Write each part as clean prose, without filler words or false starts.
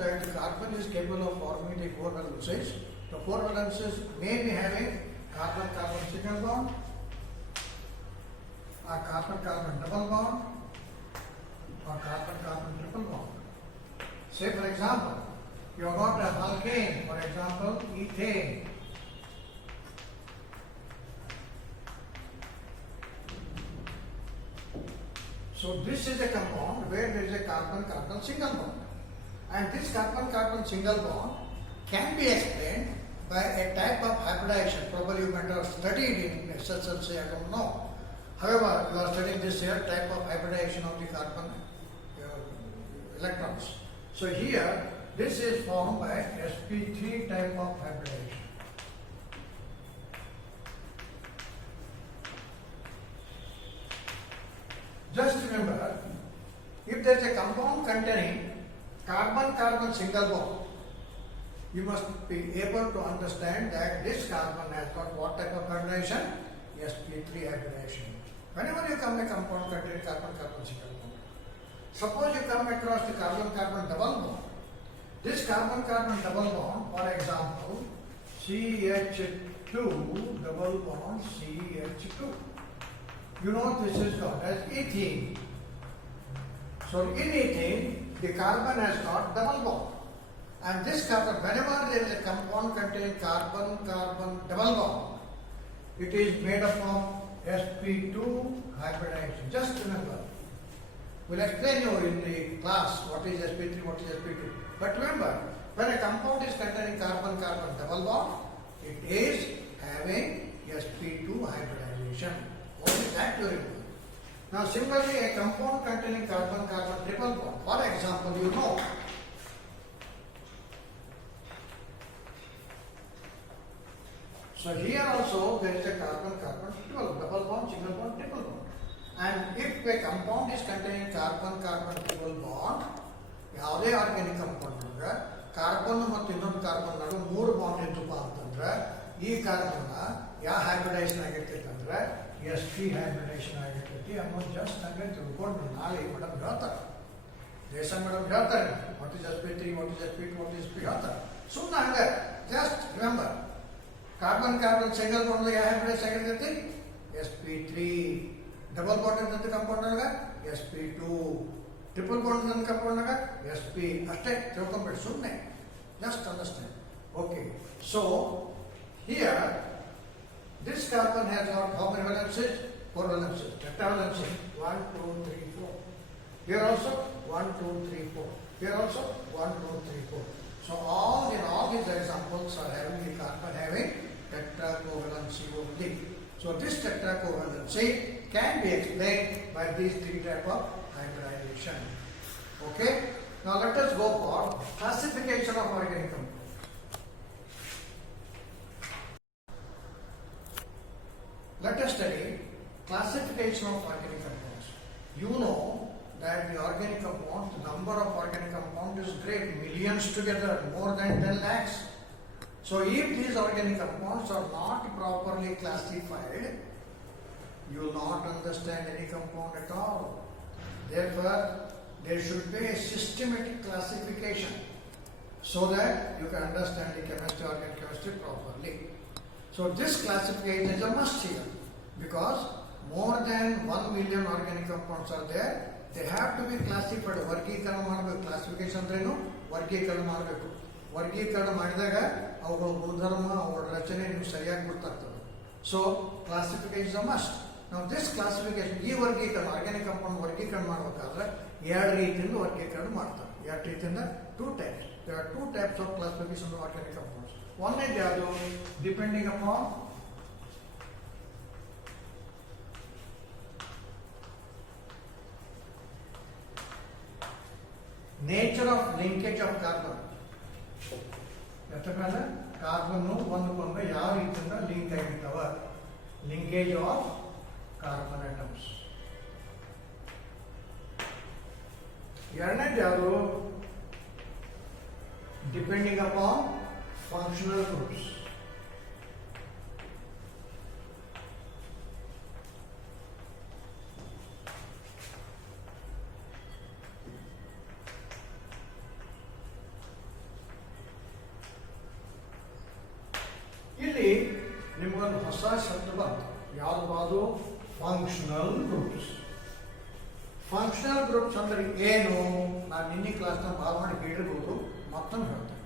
that the carbon is capable of forming the four valences. The four valences may be having carbon-carbon single bond, a carbon-carbon double bond, or carbon-carbon triple bond. Say for example, you have got a alkane, for example, ethane. So this is a compound where there is a carbon-carbon single bond. And this carbon-carbon single bond can be explained by a type of hybridization. Probably you might have studied in SSLC, I don't know. However, you are studying this here type of hybridization of the carbon electrons. So here, this is formed by sp3 type of hybridization. Just remember, if there is a compound containing carbon-carbon single bond, you must be able to understand that this carbon has got what type of hybridization? sp3 hybridization. Whenever you come a compound containing carbon-carbon single bond, suppose you come across the carbon-carbon double bond. This carbon-carbon double bond, for example, CH2 double bond CH2. You know this is called as ethene. So in ethene, the carbon has got double bond. And this carbon, whenever there is a compound containing carbon-carbon double bond, it is made up of sp2 hybridization. Just remember. We'll explain you in the class what is sp3, what is sp2. But remember, when a compound is containing carbon-carbon double bond, it is having sp2 hybridization. Only that you remember. Now similarly, a compound containing carbon-carbon triple bond, for example, you know, so here also there is a carbon-carbon double bond, single bond, triple bond. And if a compound is containing carbon-carbon triple bond, ಯಾವುದೇ organic compound ಅಂದ್ರೆ carbon ಮತ್ತು ಇನ್ನೊಂದು carbon ನಡುವೆ 3 bond ಇದ್ದಪ್ಪ ಅಂತಂದ್ರೆ ಈ carbon ಯಾವ hybridisation ಆಗಿರ್ತೈತೆ ಅಂದ್ರೆ sp hybridisation ಆಗಿರ್ತೈತಿ ಅನ್ನೋದು ಜಸ್ಟ್ ಹಂಗೆ ತಿಳ್ಕೊಂಡು ನಾಳೆ ಮೇಡಮ್ ಹೇಳ್ತಾರೆ, ದೇಶ ಮೇಡಮ್ ಹೇಳ್ತಾರೆ what is sp3, what is sp2, what is sp ಹೇಳ್ತಾರೆ. ಸುಮ್ಮನೆ ಹಂಗೆ just remember, carbon-carbon single bond ಯಾವ ಹೈಬ್ರಿಡೈಸೇಷನ್ ಆಗಿರ್ತೈತಿ sp3, ಡಬಲ್ ಬಾಂಡ್ ಇರ್ತೈತಿ ಕಂಪೌಂಡ್ ಒಳಗೆ sp2, ಟ್ರಿಪಲ್ ಬಾಂಡ್ ಇರ್ತಂತ ಕಂಪೌಂಡ್ ಒಳಗೆ sp. ಅಷ್ಟೇ ತಿಳ್ಕೊಂಬೇಡಿ, ಸುಮ್ಮನೆ just understand. Okay, so here this carbon has got how many valences? 4 valences. Tetravalences. 1, 2, 3, 4. Here also 1, 2, 3, 4. Here also 1, 2, 3, 4. So all these examples are having the carbon having tetracovalency only. So this tetracovalency can be explained by these 3 types of hybridization. Okay. Now let us go for classification of organic compounds. Let us study classification of organic compounds. You know that the organic compounds, the number of organic compounds is great, millions together, more than 10 lakhs. So if these organic compounds are not properly classified, you will not understand any compound at all. Therefore, there should be a systematic classification so that you can understand the chemistry, organic chemistry properly. So this classification is a must here, because more than 1 million organic compounds are there. They have to be classified. ವರ್ಗೀಕರಣ ಮಾಡಬೇಕು. Classification ಅಂದ್ರೇನು? ವರ್ಗೀಕರಣ ಮಾಡಬೇಕು. ವರ್ಗೀಕರಣ ಮಾಡಿದಾಗ ಅವುಗಳ ಗುಣಧರ್ಮ, ಅವುಗಳ ರಚನೆ ನಿಮ್ಗೆ ಸರಿಯಾಗಿ ಗೊತ್ತಾಗ್ತದೆ. So classification is a must. ನಾವು ದಿಸ್ ಕ್ಲಾಸಿಫಿಕೇಶನ್, ಈ ವರ್ಗೀಕರಣ ಆರ್ಗ್ಯಾನಿಕ್ ಕಂಪೌಂಡ್ ವರ್ಗೀಕರಣ ಮಾಡಬೇಕಾದ್ರೆ 2 ರೀತಿಯಿಂದ ವರ್ಗೀಕರಣ ಮಾಡ್ತಾರೆ. 2 ರೀತಿಯಿಂದ 2 types. There are 2 types of classification of organic compounds. One is ಯಾವುದು? Depending upon nature of linkage of carbon. ಯಾಕಂದ್ರೆ ಕಾರ್ಬನ್ ಒಂದಕ್ಕೊಂದು ಯಾವ ರೀತಿಯಿಂದ ಲಿಂಕ್ ಆಗಿರ್ತಾವ, ಲಿಂಕೇಜ್ ಆಫ್ ಕಾರ್ಬನ್ ಆಟಮ್ಸ್. ಎರಡನೇದು ಯಾವುದು? Depending upon functional groups. ಹೊಸ ಶಬ್ದ ಬಂತು. ಯಾವುದು? Functional groups. ಫಂಕ್ಷನಲ್ ಗ್ರೂಪ್ಸ್ ಅಂದ್ರೆ ಏನು? ನಾನು ನಿನ್ನೆ ಕ್ಲಾಸ್ನ ಭಾಳ ಮಾಡಿ ಹೇಳಿರ್ಬೋದು, ಮತ್ತೊಮ್ಮೆ ಹೇಳ್ತೇನೆ.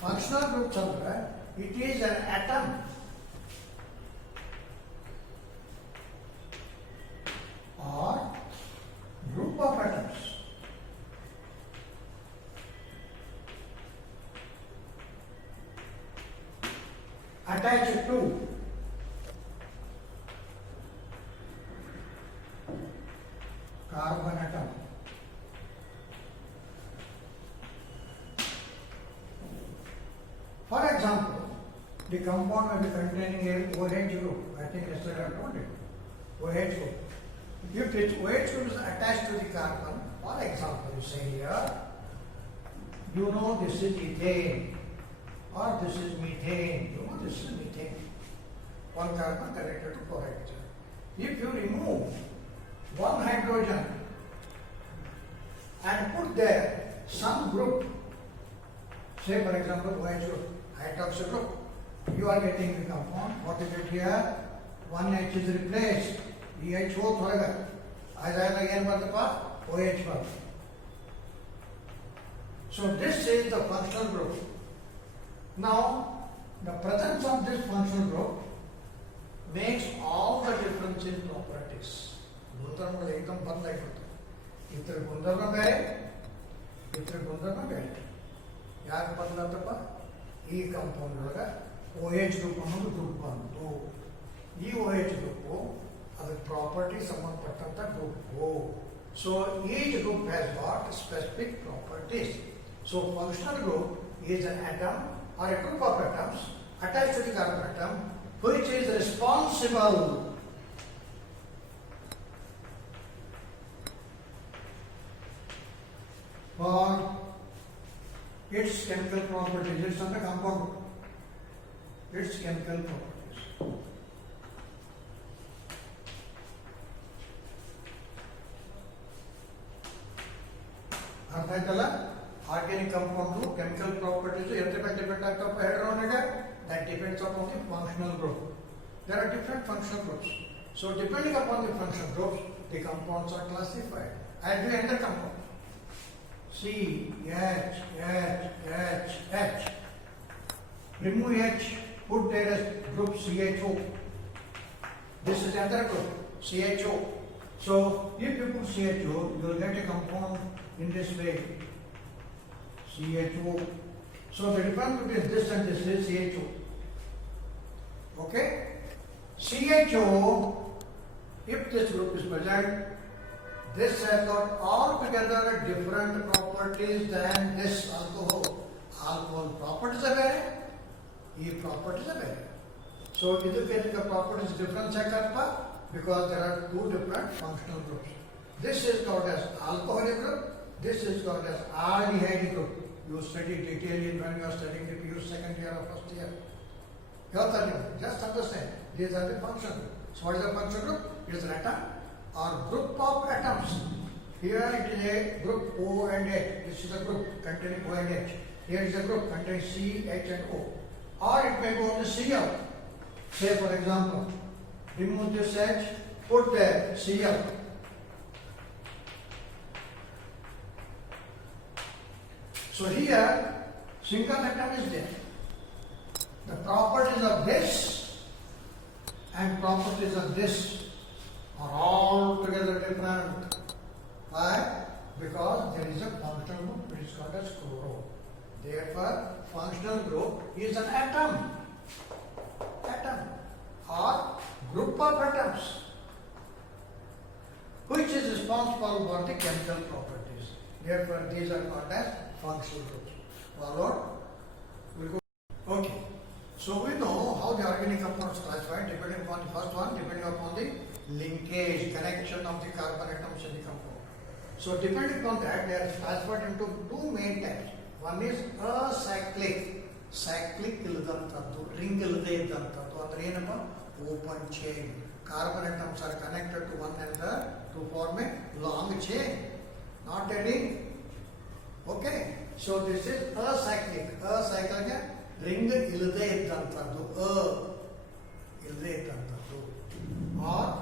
ಫಂಕ್ಷನಲ್ ಗ್ರೂಪ್ಸ್ ಅಂದ್ರೆ it is an atom or group of atoms attached to carbon atom. For example, the compound may be containing a OH group. I think yesterday I told you. OH group. If its OH group is attached to the carbon, for example, you say here, you know this is ethane or this is methane. You know this is methane. One carbon connected to chloride. If you remove one hydrogen and put there some group, say for example OH group, hydroxy group, you are getting the compound. What is it here? One H is replaced. EH ಹೋದ ಹೊರಗೆ ಅದಾಗ ಏನು ಬರ್ತಪ್ಪ? OH ಬರ್ತದೆ. So this is the functional group. Now the presence of this functional group makes all the difference in properties. ಗುಣಧರ್ಮಗಳು ಏಕದಮ್ ಬಂದಾಗಿರುತ್ತೆ. ಇತರ ಗುಣಧರ್ಮ ಬೇರೆ, ಇತರ ಗುಣಧರ್ಮ ಬೇರೆ. ಯಾಕೆ ಬಂದಪ್ಪ? ಈ ಕಂಪೌಂಡ್ ಒಳಗೆ OH ಗ್ರೂಪ್ ಅನ್ನೋದು ಗ್ರೂಪ್ ಬಂತು. ಈ OH ಗ್ರೂಪು ಅದಕ್ಕೆ ಪ್ರಾಪರ್ಟಿ ಸಂಬಂಧಪಟ್ಟಂತ group. So each group has got specific properties. So functional group is an atom or a group of atoms attached to the carbon atom which is responsible for its chemical properties. It's not a compound. Its chemical properties. ಅರ್ಥ ಆಯ್ತಲ್ಲ? Organic compound chemical properties depend ಆಗ್ತಪ್ಪ ಹೇಳಿರೋನಿಗೆ. That depends upon the functional group. There are different functional groups. So depending upon the functional groups, the compounds are classified. Add the other compound. C, H, H, H, H. Remove H, put there as group CHO. This is another group, CHO. So if you put CHO, you will get a compound in this way. CHO. So the difference between this and this is CHO. Okay? CHO, if this group is present, this has got altogether different properties than this alcohol. Alcohol properties are very, these properties are very. So the properties difference because there are two different functional groups. This is called as alcoholic group. This is called as aldehyde group. You study detailing when you are studying the PU second year or first year. Just understand. These are the function group. So what is the function group? It is an atom or group of atoms. Here it is a group O and H. This is a group containing O and H. Here is a group containing C, H and O. Or it may go on the Cl. Say for example, remove this H, put there Cl. So here, single atom is there. The properties of this and properties of this are altogether different. Why? Because there is a functional group which is called as chloro. Therefore, functional group is an atom. Atom or group of atoms which is responsible for the chemical properties. Therefore, these are called as functional groups. Followed? We'll go. Okay. So we know how the organic compounds classified depending upon the first one, depending upon the linkage, connection of the carbon atoms in the compound. So depending upon that, they are classified into two main types. One is acyclic. Cyclic illadantaddu, ring illade iddantaddu. Andre ಏನಪ್ಪ? Open chain. Carbon atoms are connected to one another to form a long chain, not a ring. Okay, so this is acyclic. Acyclic ring illade iddantaddu. ಇಲ್ಲದೆ ಇದ್ದಂಥದ್ದು. Are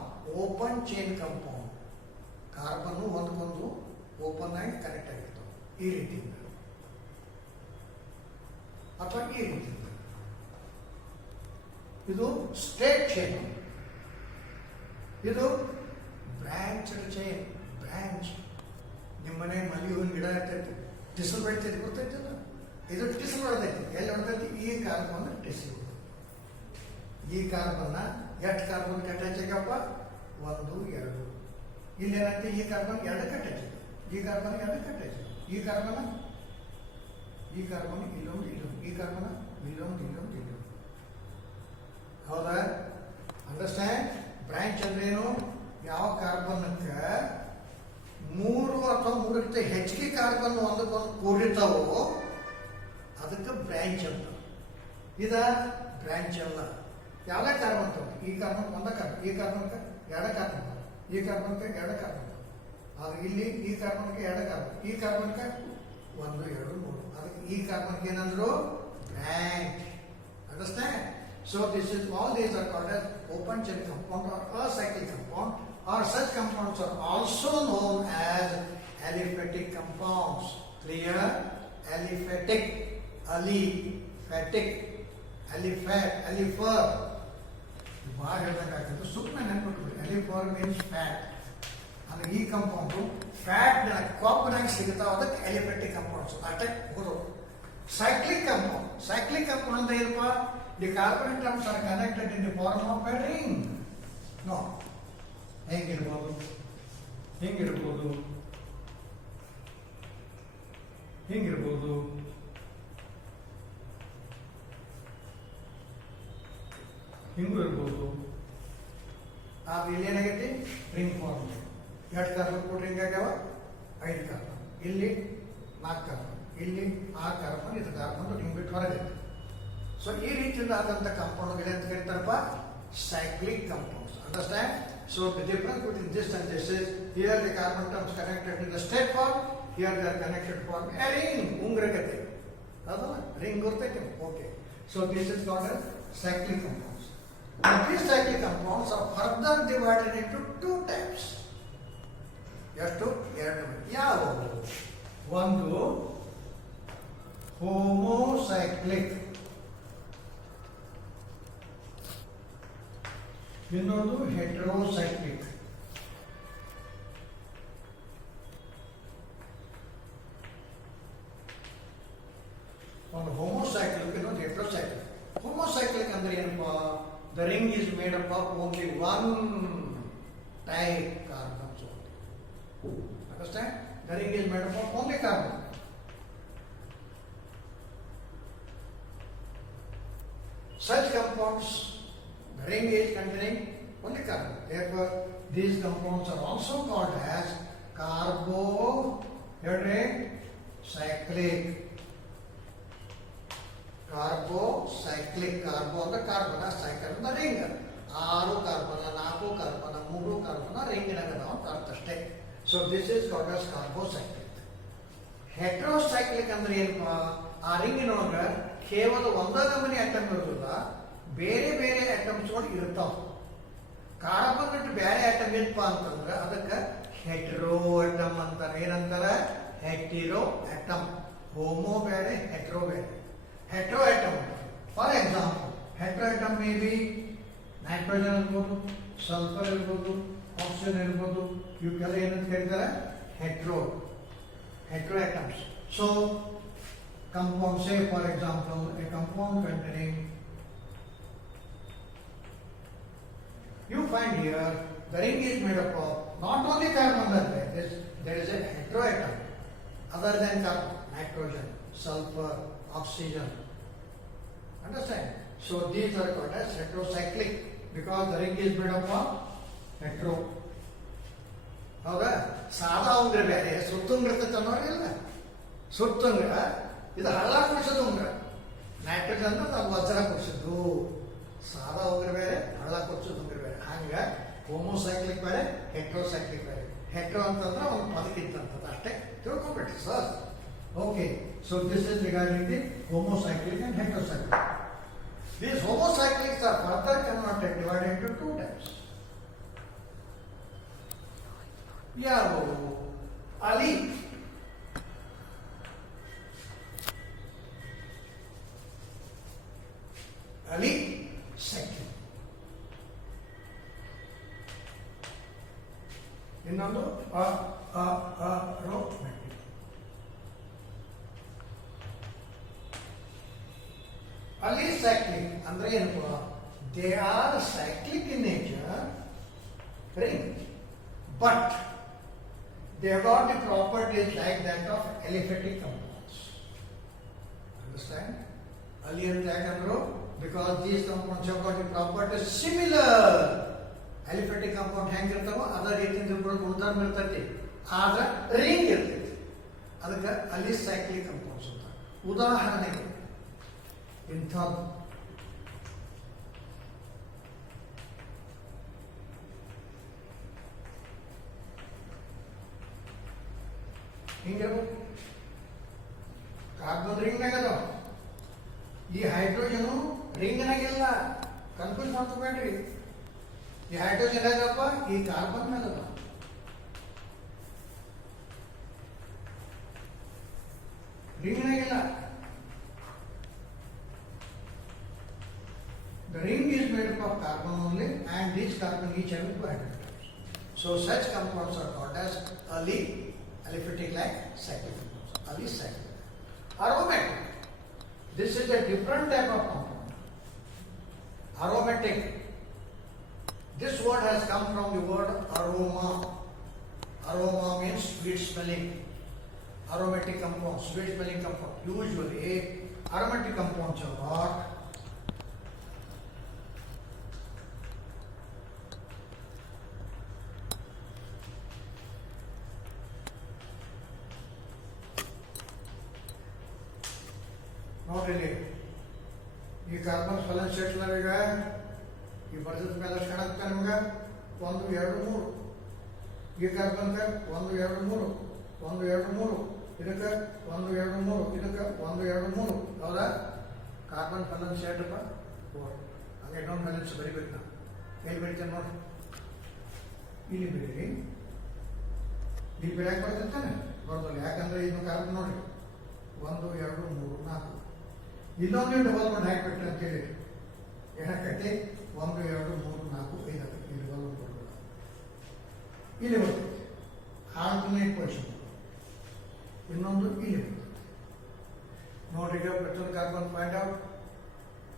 open chain compound, ಕಾರ್ಬನ್ನು ಒಂದಕ್ಕೊಂದು open ಆಗಿ connect ಆಗಿರ್ತವೆ ಈ ರೀತಿಯಿಂದ, ಅಥವಾ ಈ ರೀತಿಯಿಂದ. ಇದು ಸ್ಟ್ರೇಟ್ ಚೈನ್, ಇದು ಬ್ರಾಂಚ್ಡ್ ಚೈನ್. ಬ್ರಾಂಚ್, ನಿಮ್ಮನೆ ಮಲ್ಲಿ ಹೂವಿನ ಗಿಡ ಇರ್ತೈತಿ, ಟಿಸಲ್ ಬೆಳಿತೈತಿ, ಗೊತ್ತೈತಿಲ್ಲ? ಇದು ಟಿಸಲ್ ಹೊಡೆದೈತಿ. ಎಲ್ಲಿ ಹೊಡೆದೈತಿ? ಈ ಕಾರ್ಬನ್ ಟಿಸಲ್. ಈ ಕಾರ್ಬನ್ನ ಎಷ್ಟು ಕಾರ್ಬನ್ ಅಟ್ಯಾಚ್ ಆಗ್ಯಪ್ಪ? 1 2. ಇಲ್ಲಿ ಏನಂತೆ? ಈ ಕಾರ್ಬನ್ 2 ಅಟ್ಯಾಚ್, ಈ ಕಾರ್ಬನ್ 2 ಅಟ್ಯಾಚ್, ಈ ಕಾರ್ಬನ್ ಇಲ್ಲೊಂದು, ಈ ಕಾರ್ಬನ್ ಇಲ್ಲೊಂದು. ಹೌದಾ? ಅಂಡರ್ಸ್ಟ್ಯಾಂಡ್? ಬ್ರಾಂಚ್ ಅಂದ್ರೇನು? ಯಾವ ಕಾರ್ಬನ್ಕ್ಕೆ 3 ಅಥವಾ 3ಕ್ಕಿಂತ ಹೆಚ್ಚಿಗೆ ಕಾರ್ಬನ್ ಒಂದಕ್ಕೊಂದು ಕೂಡಿರ್ತಾವೋ ಅದಕ್ಕೆ ಬ್ರಾಂಚ್ ಅಂತ. ಇದ ಬ್ರಾಂಚ್ ಅಲ್ಲ. ಯಾವುದೇ ಕಾರ್ಬನ್ ತಗೊಂಡು, ಈ ಕಾರ್ಬನ್ ಒಂದ ಕಾರ್ಬನ್, ಈ ಕಾರ್ಬನ್ಗೆ 2 ಕಾರ್ಬನ್, ಈ ಕಾರ್ಬನ್ಗೆ 2 ಕಾರ್ಬನ್, ಆದ್ರೆ ಇಲ್ಲಿ ಈ ಕಾರ್ಬನ್ಗೆ 2 ಕಾರ್ಬನ್, ಈ ಕಾರ್ಬನ್ಗೆ 1 2 3. ಅದಕ್ಕೆ ಈ ಕಾರ್ಬನ್ಗೆ ಏನಂದ್ರು? Branch. Understand? So this is, all these are called as open chain compound or acyclic compound, or such compounds are also known as aliphatic compounds. Clear? Aliphatic, aliphatic, aliphat, alifer. ಭಾಳ ಹೇಳ್ಬೇಕಾಗ್ತದೆ, ಸುಮ್ಮನೆ ನೆನ್ಪಿಟ್ಬಿಡಿ. ಅಲಿಫರ್ means fat. ಅಂದ್ರೆ ಈ compound fat ಕಾಪನಾಗಿ ಸಿಗುತ್ತಾವ, ಅದಕ್ಕೆ ಅಲಿಫೆಟಿಕ್ compounds. ಅಷ್ಟೇ ಮುಗಿದು. Cyclic compound, cyclic compound ಅಂದ್ರೆ ಏನಪ್ಪ? The carbon atoms are connected in the form of a ring. No. ಹೆಂಗಿರ್ಬೋದು? ಹಿಂಗಿರ್ಬೋದು, ಹಿಂಗಿರ್ಬೋದು, ಹಿಂಗೂ ಇರ್ಬೋದು. ಆದ್ರೆ ಇಲ್ಲಿ ಏನಾಗೈತಿ? Ring form. ಎಷ್ಟು ಕಾರ್ಬನ್ ಕೂಡ ರಿಂಗ್ ಆಗ್ಯಾವ? 5 ಕಾರ್ಬನ್. ಇಲ್ಲಿ 4 ಕಾರ್ಬನ್, ಇಲ್ಲಿ 6 ಕಾರ್ಬನ್. ಇದು ಕಾರ್ಬನ್ ರಿಂಗ್ ಬಿಟ್ಟು ಹೊರಗೈತಿ. ಸೊ ಈ ರೀತಿಯಿಂದ ಆದಂಥ ಕಾಂಪೌಂಡ್ಗಳು ಅಂತ ಕರೀತಾರಪ್ಪ? Cyclic compounds. Understand? So the difference between this and this is, here the carbon terms connected in the straight form, here they are connected form a ring. ಉಂಗ್ರಗತೆ ಅದಲ್ಲ, ರಿಂಗ್ ಗೊತ್ತೈತೆ? Okay. So this is called as cyclic compounds. And these cyclic compounds are further divided into 2 types. ಎಷ್ಟು? 2. ಯಾವುವು? ಒಂದು ಹೋಮೋಸೈಕ್ಲಿಕ್, ಇನ್ನೊಂದು ಹೆಟರೋಸೈಕ್ಲಿಕ್. ಒಂದು ಹೋಮೋಸೈಕ್ಲಿಕ್, ಇನ್ನೊಂದು ಹೆಟರೋಸೈಕ್ಲಿಕ್. ಹೋಮೋಸೈಕ್ಲಿಕ್ ಅಂದ್ರೆ ಏನಪ್ಪಾ? The ring is made up of only 1 type carbons. Understand? The ring is made up of only carbon. Such compounds, the ring is containing only carbon. Therefore, these compounds are also called as carbocyclic. Carbocyclic. Carbo ಅಂದ್ರೆ carbon, cycle ಅಂದ್ರೆ ring. 6 carbon, 4 carbon, 3 carbon ring ನಾಗ ನಾವು ಅಷ್ಟೇ. So this is called as carbocyclic. ಹೆಟರೋಸೈಕ್ಲಿಕ್ ಅಂದ್ರೆ ಏನಪ್ಪಾ? ಆ ರಿಂಗಿನೊಳಗ ಕೇವಲ ಒಂದೇ ನಮೂನಿ ಆಟಮ್ ಇರೋದಿಲ್ಲ, ಬೇರೆ ಬೇರೆ ಆಟಮ್ಸ್ಗಳು ಇರ್ತಾವ. ಕಾರ್ಬನ್ ಬಿಟ್ಟು ಬೇರೆ ಆಟಮ್ ಏನಪ್ಪಾ ಅಂತಂದ್ರೆ ಅದಕ್ಕೆ ಹೆಟರೋ ಆಟಮ್ ಅಂತಾರೆ. ಏನಂತಾರೆ? ಹೆಟಿರೋ ಆಟಮ್. ಹೋಮೋ ಬೇರೆ, ಹೆಟರೋ ಬೇರೆ. Hetero atom, for example, hetero atom may be nitrogen ಇರ್ಬೋದು, ಸಲ್ಫರ್ ಇರ್ಬೋದು, ಆಕ್ಸಿಜನ್ ಇರ್ಬೋದು. ಇವಕ್ಕೆಲ್ಲ ಏನಂತ ಕರೀತಾರೆ? ಹೆಟರೋ atoms. So compound, say for example a compound containing, you find here the ring is made up of not only carbon, there is a heteroatom other than carbon, nitrogen, sulfur, oxygen. Understand? So these are called as heterocyclic because the ring is made up of hetero. ಹೌದಾ? ಸಾದಾ ಉಂಗ್ರ ಬೇರೆ, ಸುತ್ತುಂಗ್ರ ಅನ್ನೋರಿಲ್ಲ. ಸುತ್ತುಂಗ್ರ ಇದು ಹಳ್ಳ ಕುಡಿಸೋದು ಉಂಗ್ರ. Nitrogen ಅಂದ್ರೆ ನಾವು ವಜ್ರ ಕುಡಿಸಿದ್ದು. ಸಾದಾ ಉಂಗ್ರ ಬೇರೆ, ಹಳ್ಳ ಕುಡಿಸೋದು ಉಂಗ್ರ ಬೇರೆ. ಹಂಗ ಹೋಮೋಸೈಕ್ಲಿಕ್ ಬೇರೆ, ಹೆಟ್ರೋಸೈಕ್ಲಿಕ್ ಬೇರೆ. ಹೆಟ್ರೋ ಅಂತಂದ್ರೆ ಒಂದು ಪದಕ್ಕಿಂತಂಥದ್ದು ಅಷ್ಟೇ ತಿಳ್ಕೊಂಡ್ಬಿಟ್ರಿ sir. Okay. So this is regarding the homocyclic and heterocyclic. These homocyclics are further converted, divided into two types. ಯಾರು ಅಲಿ ಅಲಿ ಸೈಕ್ಲಿಕ್, ಇನ್ನೊಂದು ಅರೋಮ್ಯಾಟಿಕ್. ಅಲಿ ಸೈಕ್ಲಿಕ್ ಅಂದ್ರೆ ಏನಪ್ಪ? They are cyclic in nature, but they have got the properties like that of aliphatic compounds. Understand? Ali and Yakandro, because these compounds have got the properties similar. Aliphatic compound hang irtavo, other ರೀತಿಯಿಂದ ಗುಣಧರ್ಮ ಇರ್ತೈತಿ, ಆದ್ರೆ ring ಇರ್ತೈತಿ. ಅದಕ್ಕೆ ಅಲಿಸೈಕ್ಲಿಕ್ compounds ಅಂತ. ಉದಾಹರಣೆಗೆ ಇಂಥದ್ದು ಹಿಂಗಿರ್ಬೇಕು. Carbon ರಿಂಗ್ನಾಗ ಅದಾವ, ಈ ಹೈಡ್ರೋಜನು ರಿಂಗ್ನಾಗಿಲ್ಲ, ಕನ್ಫ್ಯೂಸ್ ಮಾಡ್ಕೋಬೇಡ್ರಿ. ಈ ಹೈಡ್ರೋಜನ್ ಆಗಪ್ಪ, ಈ ಕಾರ್ಬನ್ ಮ್ಯಾಗ ಅದಾವ. ರಿಂಗ್ನಾಗಿಲ್ಲ. The ring is made up of carbon only, and these carbon each having two hydrogens. So such compounds are called as aliphatic like cyclic compounds. Alicyclic. Aromatic. This is a different type of compound. Aromatic. This word has come from the word aroma. Aroma means sweet smelling. Aromatic compounds, sweet smelling compound. Usually, aromatic compounds are what? ನೋಡ್ರಿ, ಈ carbon ಫಲನ್ ಶೇಟ್ಲವೀಗ ಈ ಬರ್ಜದ ಮೇಲೆ ಕಾಣುತ್ತೆ ನಿಮ್ಗೆ 1 2 3. ಈ ಕಾರ್ಬನ್ಗೆ 1 2 3 1 2 3, ಇದಕ್ಕೆ 1 2 3, ಇದಕ್ಕೆ 1 2 3. ಹೌದಾ? ಕಾರ್ಬನ್ ಫಲನ್ ಶೇಟ್ಪ ಹಂಗೆ ಇನ್ನೊಂದು ಬ್ಯಾಲೆನ್ಸ್ ಬರಿಬೇಕು. ನಾವು ಎಲ್ಲಿ ಬರೀತೇನೆ ನೋಡಿ, ಇಲ್ಲಿ ಬಿಡಿರಿ. ಇಲ್ಲಿ ಬಿಡಾಕ್ ಬರ್ತೈತಾನೆ ಬರ್ದಲ್ಲ, ಯಾಕಂದ್ರೆ ಇದು ಕಾರ್ಬನ್ ನೋಡಿ 1 2 3 4. ಇನ್ನೊಂದು ಡಬಲ್ ಮಾಡಿ ಹಾಕಿಬಿಟ್ರೆ ಅಂತೇಳಿ ಏನಾಕೈತಿ? 1 2 3 4 5 ಆಗತ್ತೆ. ಇಲ್ಲಿ ಡಬಲ್ ಮಾಡಿ ಕೊಡ್ಬೇಕು. ಇಲ್ಲಿ ಬರ್ತೈತಿ ಆಲ್ಟರ್ನೇಟ್ ಪೊಸಿಷನ್. ಇನ್ನೊಂದು ಇಲ್ಲಿ ಬರ್ತೈತಿ ನೋಡ್ರಿ. ಈಗ ಪ್ರತಿಯೊಂದು carbon point out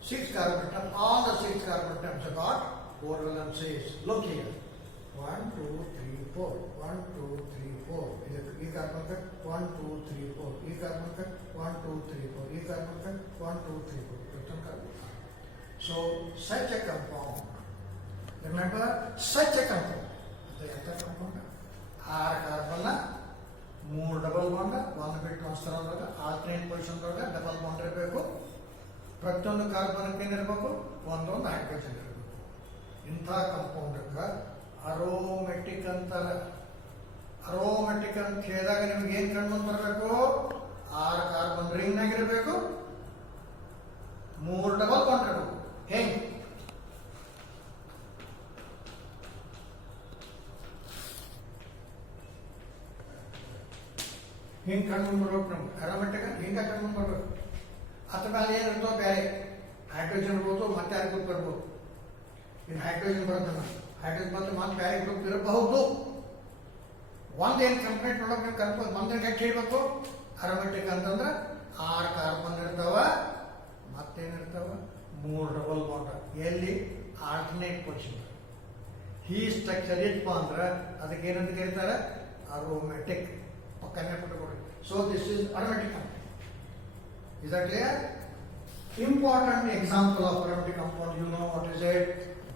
6 carbon atoms. All the 6 carbon atoms have got 4 valencies. Look here, 1 2 3 4 1 2 3 4. ಈ ಕಾರ್ಬನ್ 1 2 3 4, ಈ ಕಾರ್ಬನ್ 1 2 3 4, ಈ ಕಾರ್ಬನ್ 1 2 3 4. ಪ್ರತಿಯೊಂದು carbon. So such a compound, remember, such a compound, ಎಂತ ಕಂಪೌಂಡ್? 6 ಕಾರ್ಬನ್ 3 ಡಬಲ್ ಬಾಂಡ್, 1 ಬಿಟ್ ಟ್ರಾನ್ಸ್ಫರ್ ಆದಾಗ alternate position ಒಳಗೆ double bond ಇರಬೇಕು. ಪ್ರತಿಯೊಂದು ಕಾರ್ಬನ್ಗೆ ಏನಿರಬೇಕು? ಒಂದೊಂದು ಹೈಡ್ರೋಜನ್ ಇರಬೇಕು. ಇಂಥ ಕಂಪೌಂಡಕ್ಕೆ ಅರೋಮೆಟಿಕ್ ಅಂತಾರೆ. ಅರೋಮೆಟಿಕ್ ಅಂತ ಹೇಳಿದಾಗ ನಿಮ್ಗೆ ಏನ್ ಕಂಡು ಬರಬೇಕು? 6 ಕಾರ್ಬನ್ ರಿಂಗ್ನಾಗಿರಬೇಕು, 3 ಡಬಲ್ ಬಾಂಡ್ ಇರಬೇಕು. ಹೆಂಗ್? ಹಿಂಗೆ ಕಂಡು ಬರ್ಬೇಕು. ನಮ್ಗೆ ಅರೋಮೆಟಿಕ್ ಹಿಂಗ ಕಂಡು ಬರ್ಬೇಕು. ಅಥವಾ ಏನಿರ್ತೋ ಬೇರೆ ಹೈಡ್ರೋಜನ್ ಇರ್ಬೋದು, ಮತ್ತೆ ಯಾರು ಗ್ರೂಪ್ ಬರ್ಬೋದು. ಇನ್ನು ಹೈಡ್ರೋಜನ್ ಬರೋದಲ್ಲ, ಹೈಡ್ರೋಜನ್ ಬಂದು ಮತ್ತೆ ಬೇರೆ ಗ್ರೂಪ್ ಇರಬಹುದು. ಒಂದೇನು ಕಂಪ್ಲೀಟ್ ಮಾಡೋಕೆ ಕನ್ಫ್ಯೂಸ್ ಒಂದೇನು ಗಟ್ಟಿ ಹೇಳ್ಬೇಕು. ಅರೋಮೆಟಿಕ್ ಅಂತಂದ್ರೆ 6 ಕಾರ್ಬನ್ ಇರ್ತಾವ, ಮತ್ತೇನಿರ್ತಾವ? 3 ಡಬಲ್ ಬಾಂಡ್. ಎಲ್ಲಿ? Alternate position. ಈ ಸ್ಟ್ರಕ್ಚರ್ ಇತ್ತಪ್ಪ ಅಂದ್ರೆ ಅದಕ್ಕೆ ಏನಂತ ಕರೀತಾರೆ? ಅರೋಮೆಟಿಕ್. ಪಕ್ಕನೆ ಪಟ್ಟುಕೊಡಿ. So this is aromatic compound. Is that clear? Important example of aromatic compound, you know what is it?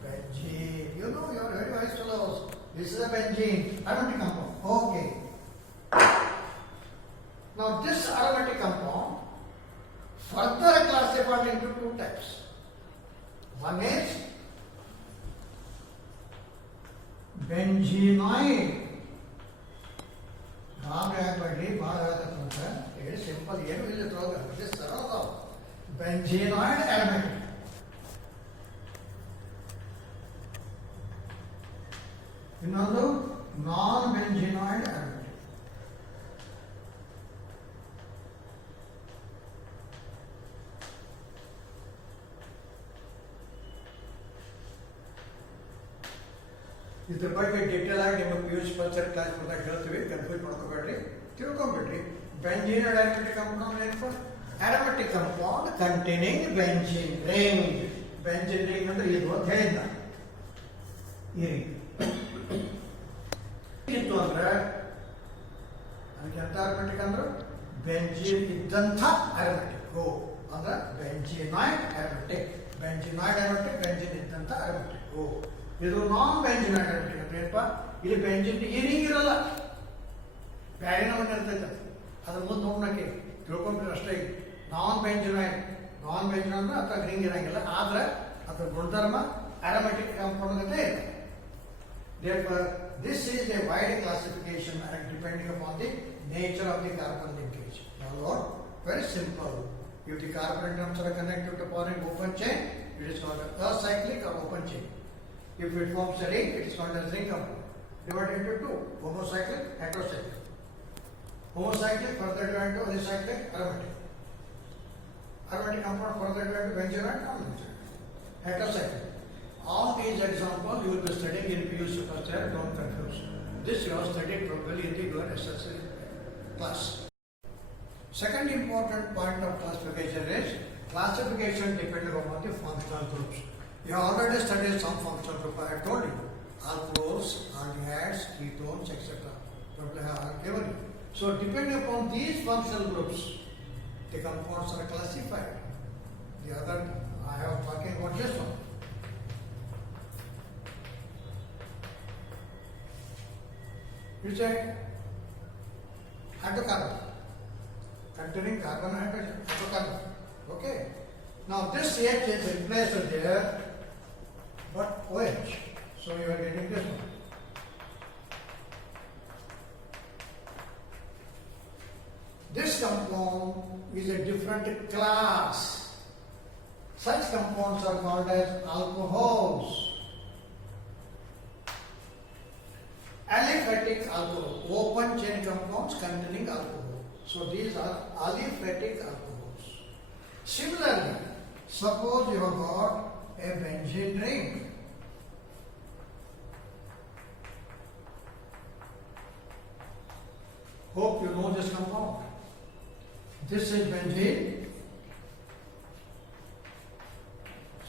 Benzene. You know, you are very wise fellows. This is a benzene, aromatic compound. Okay. Now this aromatic compound further classified into 2 types. One is benzenoid. ಗಾಬರಿ ಆಗಬೇಡ್ರಿ, ಭಾಳ ಆಗತ್ತಂತ ಹೇಳಿ simple ಏನು ಇಲ್ಲ ತೊಗೊಳ್ಳಿ. ಸರಳ ಬೆಂಜೀನಾಯ್ಡ್ aromatic. ಇನ್ನೊಂದು ನಾನ್ ಬೆಂಜಿನಾಯ್ಡ್ aromatic. ಇದ್ರ ಬಗ್ಗೆ ಡೀಟೇಲ್ ಆಗಿ ನಿಮ್ಮ PUC ಪಲ್ಸರ್ ಕ್ಲಾಸ್ ಬಂದಾಗ ಹೇಳ್ತೀವಿ, ಕನ್ಫ್ಯೂಸ್ ಮಾಡ್ಕೋಬೇಡ್ರಿ, ತಿಳ್ಕೊಂಬಿಡ್ರಿ. ಬೆಂಜಿನ್ aromatic compound ಏನಪ್ಪ? aromatic compound containing benzene ring. Benzene ring ಅಂದ್ರೆ ಇದು ಅಂತ ಹೇಳಿದ್ದ. ಈ ring ಇತ್ತು ಅಂದ್ರೆ ಅದಕ್ಕೆ ಎಂತ aromatic ಅಂದ್ರೆ ಬೆಂಜಿನ್ ಇದ್ದಂಥ aromatic ಅಂದ್ರೆ ಬೆಂಜಿನಾಯ್ಡ್ aromatic. ಬೆಂಜಿನಾಯ್ಡ್ aromatic ಬೆಂಜಿನ್ ಇದ್ದಂಥ aromatic. ಇದು ನಾನ್ ಬೆಂಜಿನಾಯ್ಡ್ aromatic ಅಂದ್ರೆ ಏನಪ್ಪ? ಇಲ್ಲಿ ಬೆಂಜಿನ್ ಈ ರಿಂಗ್ ಇರಲ್ಲ, ಬ್ಯಾರಿನ ಒಂದು ಇರ್ತೈತೆ, ಅದ್ರ ಮುಂದೆ ನೋಡ್ನಕ್ಕೆ ತಿಳ್ಕೊಂಡ್ರೆ ಅಷ್ಟೇ. ನಾನ್ ಬೆಂಜಿನಾಯ್ಡ್ ಅಂದ್ರೆ ಅಥವಾ ರಿಂಗ್ ಇರಂಗಿಲ್ಲ, ಆದ್ರೆ ಅದ್ರ ಗುಣಧರ್ಮ aromatic compound ಅಂತ ಇದೆ. Therefore, this is a wide classification and depending upon the nature of the carbon linkage. Now, very simple. If the carbon atoms are connected to forming open chain, it is called acyclic or open chain. If it forms a ring, it is called as ring compound. Divided into two: homocyclic, heterocyclic. Homocyclic further divided into alicyclic, aromatic. Aromatic compound further divided into benzene, non-benzene. Heterocyclic. All these examples you will be studying in PUC first year, don't confuse. This you have studied probably in your SSL class. Second important point of classification is classification depending upon the functional groups. You have already studied some functional group, I have told you. Alcohols, aldehydes, ketones, etc. Probably I have given you. So depending upon these functional groups, the compounds are classified. The other, I have talking about this one. It's a hydrocarbon containing carbon and hydrogen, hydrocarbon. Okay. Now this CH is replaced there, but OH. So you are getting this one. This compound is a different class. Such compounds are called as alcohols. Aliphatic alcohol, open chain compounds containing alcohol. So these are aliphatic alcohols. Similarly, suppose you have got a benzene ring. Hope you know this compound. This is benzene.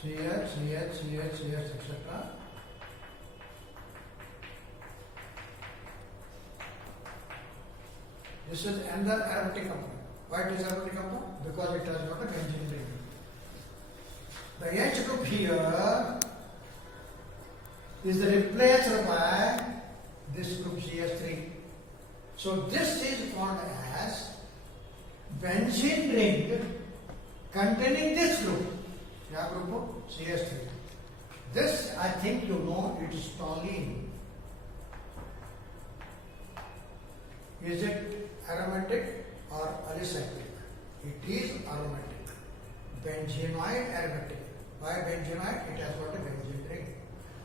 CH, CH, CH, CH, etc. This is another aromatic compound. Why it is aromatic compound? Because it has got a benzene ring. The H group here is replaced by this group CH3. So this is called as benzene ring containing this group. Yeah, group CH3. This I think you know it is toluene. Is it aromatic or alicyclic? It is aromatic. Benzenoid aromatic. Why benzenoid? It has got a benzene ring.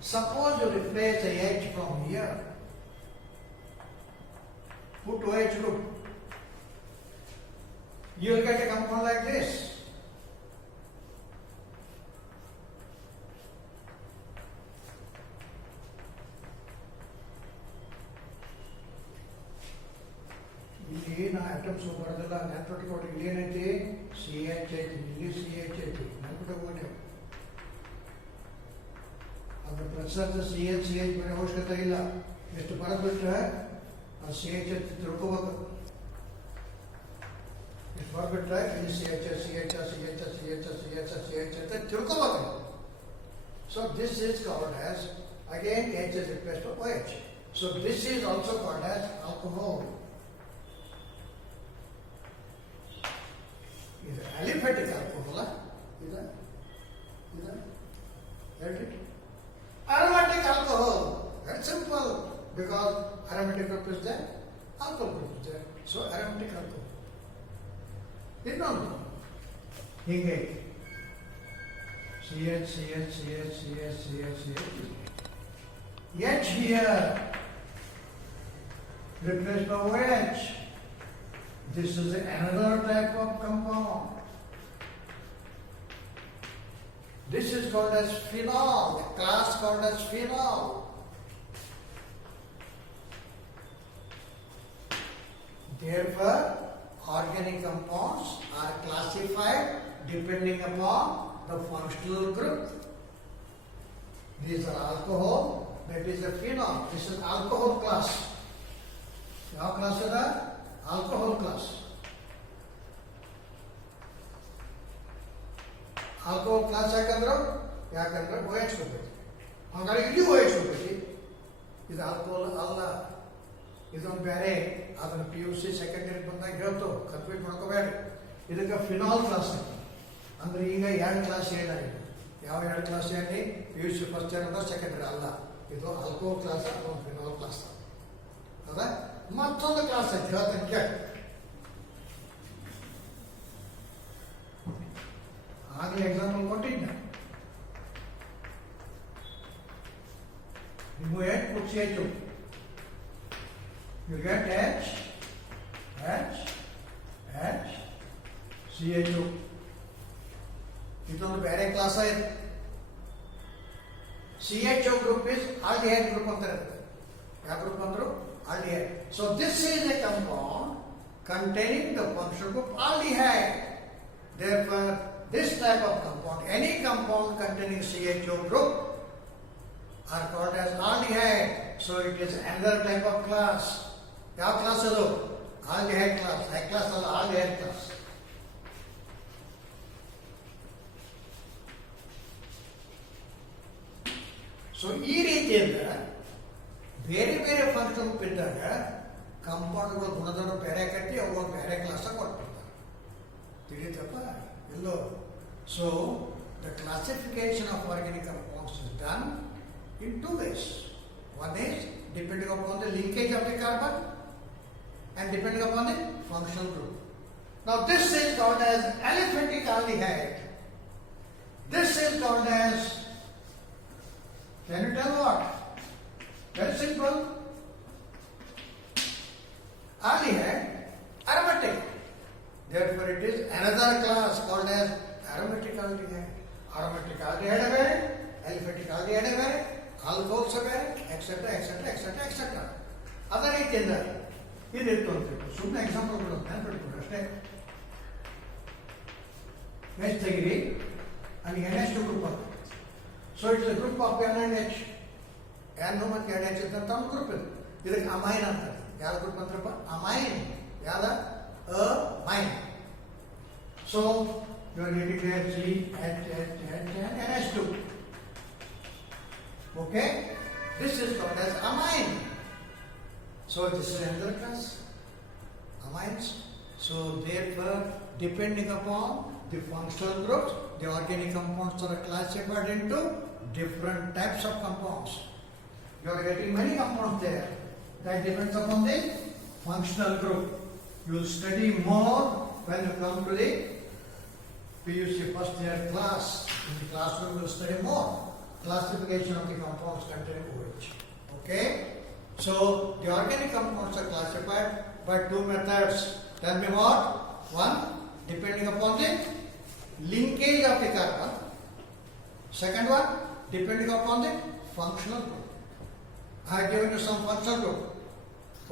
Suppose you replace the H from here, put OH group, you will get a compound like this. ಇಲ್ಲಿ ನಾ items ಬರೋದಿಲ್ಲ, ನೆನ್ಪಿಟ್ಕೊಟ್ಟು ಇಲ್ಲಿ ಏನೈತಿ CH ಐತಿ, ಇಲ್ಲಿ CH ಐತಿ, ನೆನ್ಪಿಟ್ಕೊಂಡು ಅದ್ರ ಪ್ರಸರದ CH ಬರೀ ಅವಶ್ಯಕತೆ ಇಲ್ಲ. ಎಷ್ಟು ಬರಬಿಟ್ರೆ ಅದು CH ಐತಿ ತಿಳ್ಕೋಬೇಕು. ಎಷ್ಟು ಬರಬಿಟ್ರೆ ಇಲ್ಲಿ CH ಅಂತ ತಿಳ್ಕೋಬೇಕು. So this is called as, again H is replaced to OH. So this is also called as alcohol. ಇದು aliphatic alcohol. Aromatic alcohol. Very simple. Because aromatic group is there, alcohol group is there. So aromatic alcohol. ಇನ್ನೊಂದು ಹೀಗೆ CH. H here replaced by OH. This is another type of compound. This is called as phenol, the class called as phenol. Therefore, organic compounds are classified depending upon the functional group. These are alcohol, that is a phenol. This is alcohol class. What class is that? Alcohol class. Alcohol class ಯಾಕಂದ್ರೆ OH ಹೋಗ್ಬೇಕು. ಹಾಗಾಗಿ ಇಲ್ಲಿ OH ಹೋಗ್ಬೇಕು. ಇದು alcohol ಅಲ್ಲ, ಇದೊಂದು ಬೇರೆ. ಅದನ್ನು PUC ಸೆಕೆಂಡರಿ ಬಂದಾಗ ಹೇಳ್ತು, ಕನ್ಫ್ಯೂಸ್ ಮಾಡ್ಕೋಬೇಡಿ. ಇದಕ್ಕೆ ಫಿನಾಲ್ ಕ್ಲಾಸ್ ಅಂದ್ರೆ ಈಗ 2 ಕ್ಲಾಸ್ ಏನಾಗಿದೆ. ಯಾವ 2 ಕ್ಲಾಸ್ ಏನಿ? PUC ಫಸ್ಟ್ ಇಯರ್ ಅಂದ್ರೆ ಸೆಕೆಂಡರಿ ಅಲ್ಲ. ಇದು ಆಲ್ಕೋಹಾಲ್ ಕ್ಲಾಸ್ ಅಥವಾ ಫಿನಾಲ್ ಕ್ಲಾಸ್. ಹೌದಾ? ಮತ್ತೊಂದು ಕ್ಲಾಸ್ ಐತಿ, ಹೇಳ್ತೇನೆ ಕೇಳಿ. ಆಗಲೇ ಎಕ್ಸಾಂಪಲ್ ಕೊಟ್ಟಿದ್ದೆ. Remove H, put CH2. You get H, CH2. ಇದೊಂದು ಬೇರೆ ಕ್ಲಾಸ್ ಆಯ್ತು. CH2 group is aldehyde group ಅಂತಾರೆ. ಯಾವ ಗ್ರೂಪ್ ಅಂದ್ರು? Aldehyde. So this is a compound containing the functional group aldehyde. Therefore, this type of compound, any compound containing CH2 group are called as aldehyde. So it is another type of class. ಯಾವ class ಅದು? aldehyde class. High class ಅಲ್ಲ, aldehyde class. So ಈ ರೀತಿಯಿಂದ ಬೇರೆ ಬೇರೆ function ಇದ್ದಾಗ ಕಂಪೌಂಡ್ಗಳ ಗುಣಧರ್ಮ ಬೇರೆ ಕಟ್ಟಿ ಅವು ಬೇರೆ ಕ್ಲಾಸ್ ಕೊಟ್ಬಿಡ್ತಾರೆ. ತಿಳಿತಪ್ಪ ಎಲ್ಲೋ? So the classification of organic compounds is done in 2 ways. One is depending upon the linkage of the carbon and depending upon the functional group. Now this is called as aliphatic aldehyde. This is called as, can you tell what? Very simple. Aldehyde, aromatic. Therefore it is another class called as aromatic aldehyde. Aromatic aldehyde ಬೇರೆ, aliphatic aldehyde ಬೇರೆ, alcohols ಬೇರೆ, etcetera etcetera etcetera etcetera. ಅದೇ ರೀತಿಯಿಂದ ಇದಿತ್ತು ಅಂತ ಸುಮ್ಮನೆ ಎಕ್ಸಾಂಪಲ್ಗಳು ನೆನಪಿಟ್ಕೊಂಡ್ರೆ ಅಷ್ಟೇ. H ತೆಗಿರಿ, ಅಲ್ಲಿ NH2 ಗ್ರೂಪ್ ಅದು. So it's group of NH. N ಮತ್ತು NH ಇದ್ದಂತ ಒಂದು ಗ್ರೂಪ್ ಇದು. ಇದಕ್ಕೆ ಅಮೈನ್ ಅಂತಾರೆ. ಯಾವ ಗ್ರೂಪ್ ಅಂತಾರಪ್ಪ? ಅಮೈನ್. ಯಾವ್ದ? Amine. So you are getting there CH NH2. Okay, this is called as amine. So this is another class, amines. So therefore, depending upon the functional groups, the organic compounds are classified into different types of compounds. You are getting many compounds there. That depends upon the functional group. You will study more when you come to the PUC first year class. In the classroom, you will study more. Classification of the compounds containing OH. Okay? So, the organic compounds are classified by 2 methods. Tell me what? One, depending upon the linkage of the carbon. Second one, depending upon the functional group. I have given you some functional group.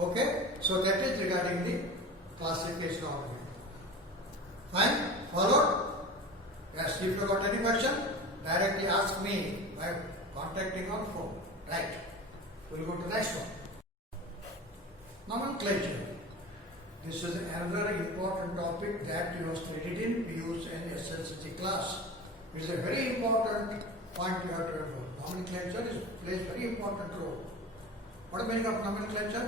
Okay? So, that is regarding the classification of organic. Fine? Followed? Yes, if you got any question, directly ask me by contacting on phone. Right. We'll go to the next one. Nomenclature. This is another important topic that you have studied in PUC and SLCC class. It is a very important point you have to remember. Nomenclature plays very important role. What is the meaning of nomenclature?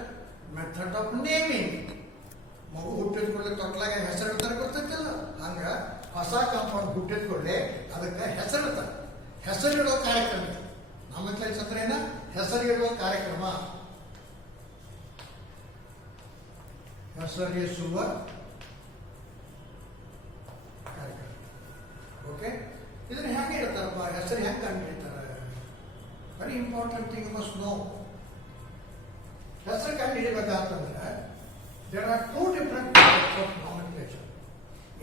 Method of naming. ಮಗು ಹುಟ್ಟಿದ ಕೂಡಲೇ ತೊಟ್ಲಾಗ ಹೆಸರು ಇಡ್ತಾರೆ ಗೊತ್ತಿಲ್ಲ. ಹಂಗ ಹೊಸ compound ಹುಟ್ಟಿದ ಕೂಡಲೇ ಅದಕ್ಕೆ ಹೆಸರಿಡ್ತಾರೆ. ಹೆಸರಿಡುವ ಕಾರ್ಯಕ್ರಮ. ನಾಮಕ್ಲೇಚರ್ ಅಂದ್ರೆ ಏನ? ಹೆಸರಿಡುವ ಕಾರ್ಯಕ್ರಮ. ಹೆಸರಿಸುವ ಕಾರ್ಯಕ್ರಮ. ಓಕೆ, ಇದನ್ನ ಹೆಂಗೆ ಇಡ್ತಾರಪ್ಪ? ಹೆಸರು ಹೆಂಗೆ ಕಂಡಿಡ್ತಾರೆ? Very important thing you must know. ಹೆಸರು ಕಂಡು ಹಿಡಿಬೇಕಾತಂದ್ರೆ there are two different types of nomenclature.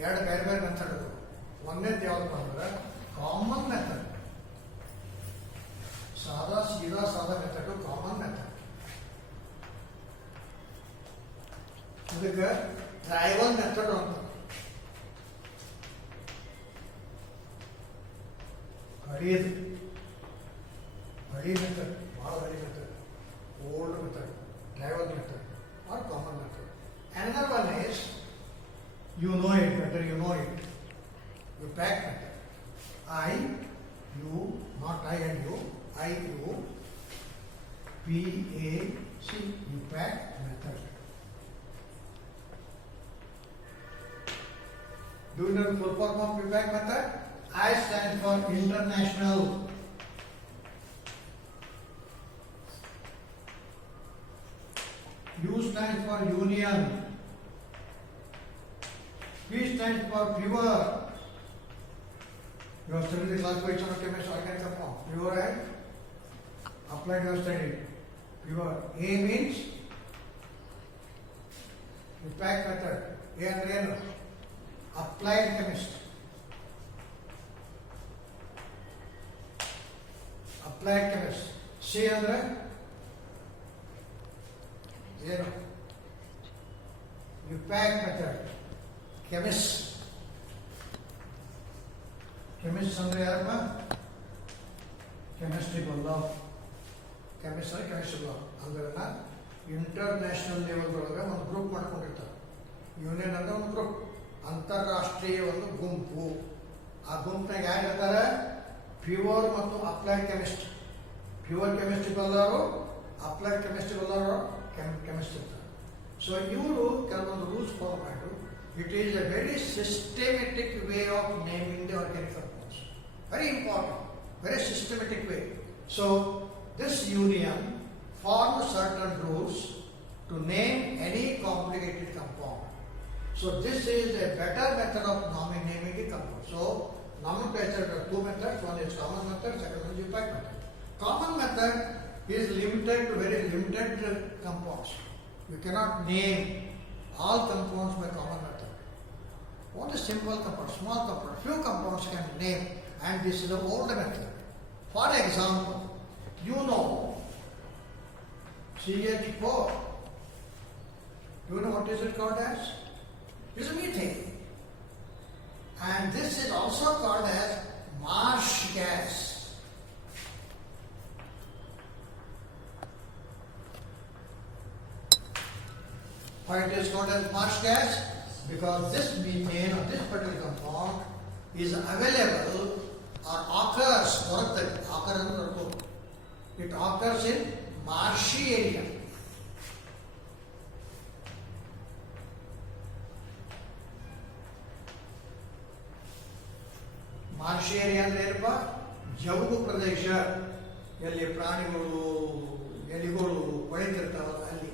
ಎರಡು ಬೇರೆ ಬೇರೆ ಮೆಥಡ್ಗಳು. ಒಂದೇದು ಯಾವ್ದಪ್ಪ ಅಂದ್ರೆ ಕಾಮನ್ ಮೆಥಡ್. ಸಾದಾ ಮೆಥಡ್ ಕಾಮನ್ ಮೆಥಡ್. ಇದಕ್ಕೆ ಟ್ರೈಬಲ್ ಮೆಥಡ್ ಅಂತ. ಹಳಿ ಮೆಥಡ್, ಭಾಳ ಹಳಿ method, old method, tribal method or common method. Another one is, you know it better, you know it. You pack method. I, you, not I and you, I, you, P-A-C, you pack method. Do you know the full form of UPAC method? I stands for international. U stands for union. P stands for pure. You have studied the classification of chemistry organic compound. Pure and applied you have studied. Pure. A means UPAC method. A and N. Applied chemist. Applied chemist. C andre zero. UPAC method. Chemist. Chemist andre yarappa? Chemistry balla. Chemist andre chemistry balla. Andrana international level ಒಳಗೆ ಒಂದು group ಮಾಡ್ಕೊಂಡಿರ್ತಾರೆ. Union ಅಂದ್ರೆ ಒಂದು group, ಅಂತಾರಾಷ್ಟ್ರೀಯ ಒಂದು ಗುಂಪು. ಆ ಗುಂಪಿನಾಗ ಯಾರು ಇರ್ತಾರೆ? ಪ್ಯೂರ್ ಮತ್ತು ಅಪ್ಲೈಡ್ ಕೆಮಿಸ್ಟ್. ಪ್ಯೂರ್ ಕೆಮಿಸ್ಟ್ರಿ ಬಲ್ಲವರು, ಅಪ್ಲೈಡ್ ಕೆಮಿಸ್ಟ್ರಿ ಬಲ್ಲವರು ಕೆಮಿಸ್ಟ್ರಿ ಇರ್ತಾರೆ. ಸೊ ಇವರು ಕೆಲವೊಂದು ರೂಲ್ಸ್ ಫಾಲೋ ಮಾಡಿದ್ರು. It is a very systematic way of naming the organic compounds. Very important, very systematic way. So this union form certain rules to name any complicated compound. So this is a better method of naming the compound. So nomenclature there are two methods. One is common method, second one is UPAC method. Common method is limited to very limited compounds. You cannot name all compounds by common method. Only simple compounds, small compounds, few compounds can name, and this is the old method. For example, you know CH4. Do you know what is it called as? It is methane. And this is also called as marsh gas. Why it is called as marsh gas? Because this methane or this particular compound is available or occurs, it occurs in marshy area. Marshy area ಅಂದ್ರೆ ಏನಪ್ಪ? ಜವುಗು ಪ್ರದೇಶ, ಎಲ್ಲಿ ಪ್ರಾಣಿಗಳು ಎಲಿಗಳು ಕೊಳಿತಿರ್ತಾವಲ್ಲ, ಅಲ್ಲಿ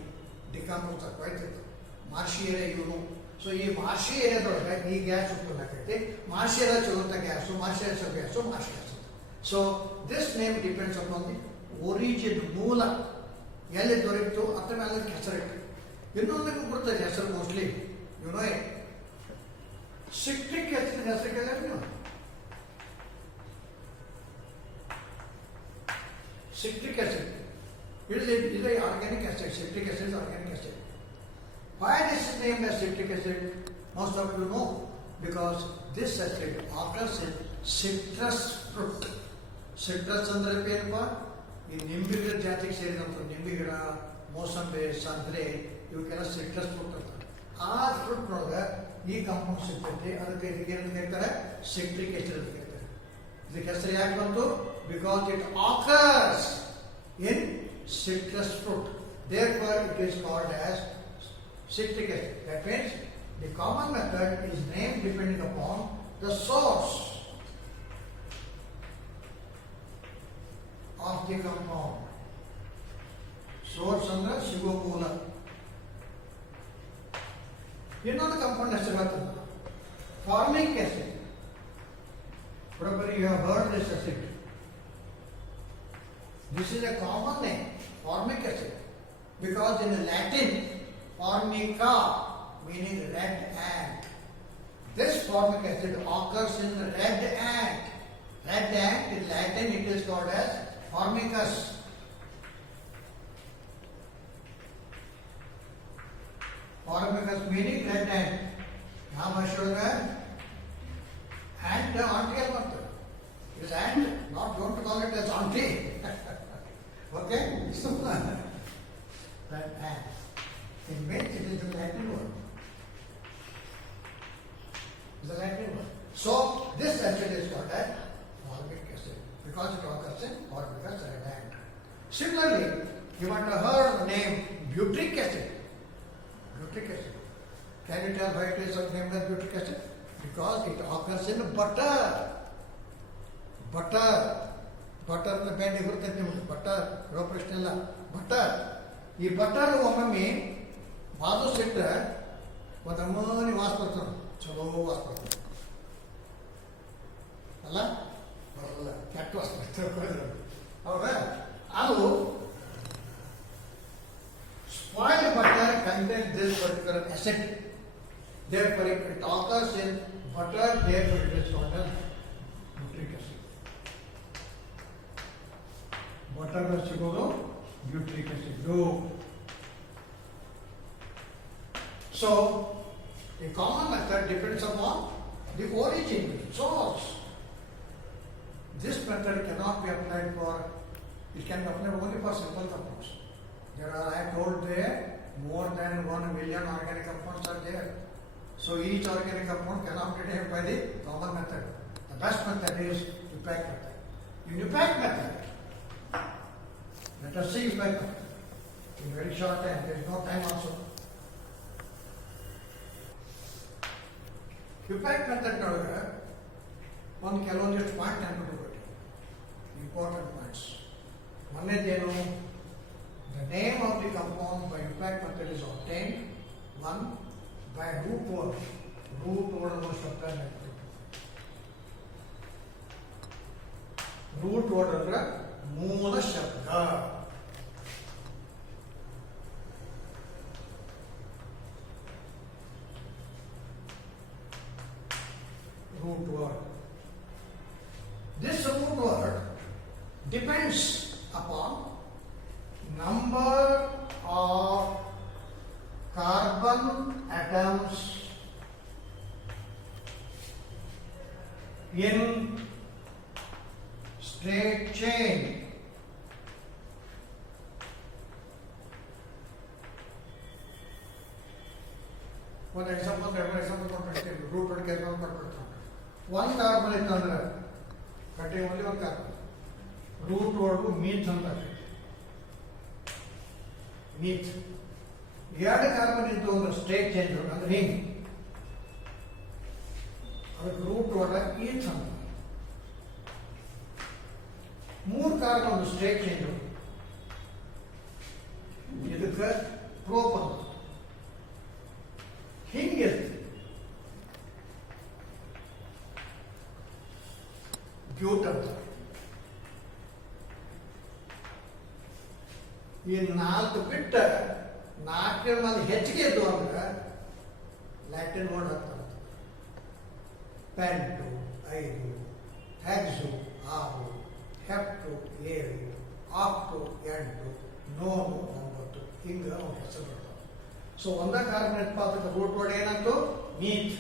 decompose ಕೊಳಿತಿರ್ತಾವೆ. ಮಾರ್ಷಿ ಏರಿಯಾ ಇವನು. ಸೊ ಈ ಮಾರ್ಷಿ ಏರಿಯಾದೊಳಗೆ ಈ ಗ್ಯಾಸ್ ಉತ್ಪನ್ನ ಆಕೈತಿ. ಮಾರ್ಷಿ ಏರಿಯಾ ಚಲುವಂಥ gas, marshy area gas, marsh gas. So this name depends upon the origin, ಮೂಲ ಎಲ್ಲಿ ದೊರೆಯಿತು ಅದ್ರ ಮೇಲೆ ಹೆಸರಿಟ್ಟು. ಇನ್ನೊಂದಕ್ಕೆ ಬರ್ತದೆ ಹೆಸರು ಮೋಸ್ಟ್ಲಿ ಇವನು ಸಿಟ್ರಿಕ್ ಆಸಿಡ್ ಹೆಸರು ಕೇಳಿದ್ರೆ ನೀವು citric acid. It is a organic acid. Citric acid is organic acid. Why this is named as citric acid? Most of you know, because this acid occurs in citrus fruit. Citrus ಅಂದ್ರೆ ಏನಪ್ಪ? ಈ ನಿಂಬೆ ಗಿಡ ಜಾತಿಗೆ ಸೇರಿದಂಥ ನಿಂಬೆ ಗಿಡ, ಮೋಸಂಬಿ, ಸಂತ್ರೆ ಇವಕ್ಕೆಲ್ಲ citrus fruit ಅಂತಾರೆ. ಆ ಫ್ರೂಟ್ನೊಳಗೆ ಈ ಕಾಂಪೌಂಡ್ ಸಿಗ್ತೈತಿ. ಅದಕ್ಕೆ ಇದಕ್ಕೆ ಏನು ಹೇಳ್ತಾರೆ? ಸಿಟ್ರಿಕ್ ಆಸಿಡ್ ಅಂತ ಹೇಳ್ತಾರೆ. ಇದಕ್ಕೆ ಹೆಸರು ಯಾಕೆ ಬಂತು? Because it occurs in citrus fruit. Therefore, it is called as citric acid. That means the common method is named depending upon the source of the compound. Source ಅಂದ್ರೆ ಸಿಗೋ ಮೂಲ. ಇನ್ನೊಂದು ಕಂಪೌಂಡ್ ಹೆಸರು ಹೇಳ್ತಾರೆ formic acid. Probably you have heard this acid. This is a common name, formic acid, because in Latin, formica meaning red ant. This formic acid occurs in red ant. Red ant in Latin it is called as formicus. Formicus meaning red ant. Now I show that ant auntie mother. Is ant, not don't call it as auntie. Okay? Simple. Red ant. In which it is the Latin word. The Latin word. So this acid is called as formic acid because it occurs in formicus red ant. Similarly, you might have heard the name butyric acid. Butyric acid. Can you tell why it is named as butyric acid? Because it occurs in butter. Butter. Butter the band butter. Butter. ಈ butter ಒಮ್ಮೊಮ್ಮೆ ಬಾದು ಸಿಟ್ಟರೆ ಒಂದು ಅಮ್ಮನಿ ವಾಸ ಬರ್ತಾನೆ ಚಲೋ ವಾಸ ಬರ್ತಾನೆ ಅಲ್ಲ ಬರಲ್ಲ ಕೆಟ್ಟ ವಾಸ ಬರ್ತಾರೆ ಹೌದಾ ಅದು spoiled butter contains this particular acid. Therefore, it occurs in butter, therefore it is called as butyric acid. Butter will ಸಿಗೋದು butyric acid. So, a common method depends upon the origin, source. This method cannot be applied for, it can be applied only for simple compounds. There are, I told there, more than 1 million organic compounds are there. So each organic compound cannot be taken by the common method. The best method is Ipac method. In Ipac method, let us see Ipac method. In very short time, there is no time also. Ipac method ನೊಳಗೆ ಒಂದು ಕೆಲವೊಂದಿಷ್ಟು point ನೆನಪಿಟ್ಕೊಳ್ಬೇಕು. Important points. ಒಂದನೇದೇನು? The name of the compound by Ipac method is obtained. One, by root word. Root word ಅನ್ನೋ ಶಬ್ದ ನೆನಪಿಟ್ಟು. Root word ಅಂದ್ರೆ ಮೂಲ ಶಬ್ದ. Root word. This root word depends upon number of carbon atoms in straight chain. One example, root word example. One carbon ಇತ್ತಂದ್ರೆ cutting only one carbon. Root word means ಅಂತಾರೆ. Meat. ಎರಡು carbon ಇದ್ದು ಒಂದು state change ಅಂದ್ರೆ ಹಿಂಗೆ ಅದಕ್ಕೆ root word ಈಥ್ ಅಂತ. ಮೂರು ಕಾರ್ಬನ್ ಒಂದು ಸ್ಟೇಟ್ ಚೇಂಜ್ ಇದಕ್ಕೆ ಪ್ರೋಪ್ ಅಂತ ಹಿಂಗಿರ್ತದೆ. ಬ್ಯೂಟ್ ಅಂತ. ಈ ನಾಲ್ಕು ಬಿಟ್ಟ ನಾಲ್ಕರ ಮೇಲೆ ಹೆಚ್ಚಿಗೆ ಇದ್ದು ಅಂದ್ರೆ ಲ್ಯಾಟಿನ್ ವರ್ಡ್ ಆಗ್ತದೆ. ಪೆಂಟು 5, ಹೆಕ್ಸು 6, ಹೆಪ್ಟು 7, ಆಕ್ಟು 8, ನೋನು 9 ಹಿಂಗೆ ಅವ್ನ ಹೆಸರು ಬರ್ತಾವೆ. ಸೊ ಒಂದ ಕಾರ್ಬನ್ ಉತ್ಪಾದಕ ರೂಟ್ ವರ್ಡ್ ಏನಾಯ್ತು? ಮೀಥ್,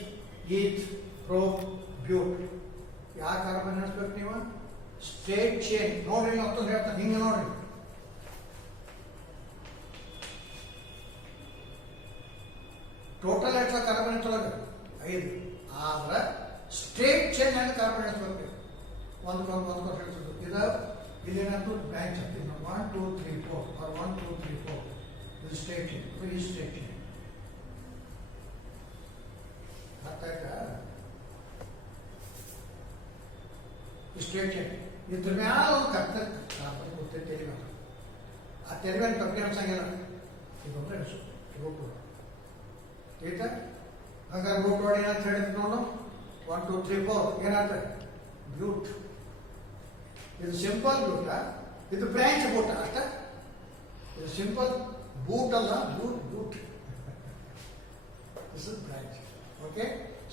ಈಥ್, ಪ್ರೋಪ್, ಬ್ಯೂಟ್. ಯಾವ ಕಾರ್ಬನ್ ನಡೆಸ್ಬೇಕು ನೀವು? State change. ನೋಡ್ರಿ ಮತ್ತೊಂದು ಹೇಳ್ತಾನೆ ಹಿಂಗೆ ನೋಡ್ರಿ. ಟೋಟಲ್ ಎಷ್ಟು ಕಾರ್ಬನ್ ಇರ್ತೊಳಗೆ 5. ಆದ್ರೆ ಸ್ಟೇಟ್ ಚೇಂಜ್ ಆಗಿ ಕಾರ್ಬನ್ ಇರ್ತಬೇಕು. ಒಂದ್ಕೊಂಡು ಹೇಳ್ತಿದ್ರು. ಇದು ಇಲ್ಲೇನಂತೂ ಬ್ಯಾಂಚ್ ಆಗ್ತೀವಿ ನಾವು 1 2 3 4 ಆರ್ 1 2 3 4 ಇದು ಸ್ಟೇಟ್ ಚೇಂಜ್. ಈ ಸ್ಟೇಟ್ ಚೇಂಜ್ ಅರ್ಥ ಆಯ್ತಾ? ಸ್ಟೇಟ್ ಚೇಂಜ್ ಇದ್ರ ಮ್ಯಾಲ ಒಂದು ಕತ್ತ ಕಾರ್ಬನ್ ಗೊತ್ತೈತೆ ತೆಲಿಗೆ. ಆ ತೆಲಿಗೆ ಕಪ್ಪಿ ಅನ್ಸಂಗಿಲ್ಲ. ಇದೊಂದು ಹೆಸರು ರೂಟ್ ವರ್ಡ್. ಆಯ್ತಾ? ಹಾಗಾದ್ರೆ ರೂಟ್ ವರ್ಡ್ ಏನಂತ ಹೇಳಿದ್ ನೋಡು. 1 2 3 4 ಏನಾಗ್ತದೆ? ಬ್ಯೂಟ್. ಇದು ಸಿಂಪಲ್ ಬ್ಯೂಟ ಇದು ಬ್ರಾಂಚ್ ಬೂಟ್ ಅಷ್ಟ. ಇದು ಸಿಂಪಲ್ ಬೂಟ್ ಅಲ್ಲ, boot. This is branch. Okay?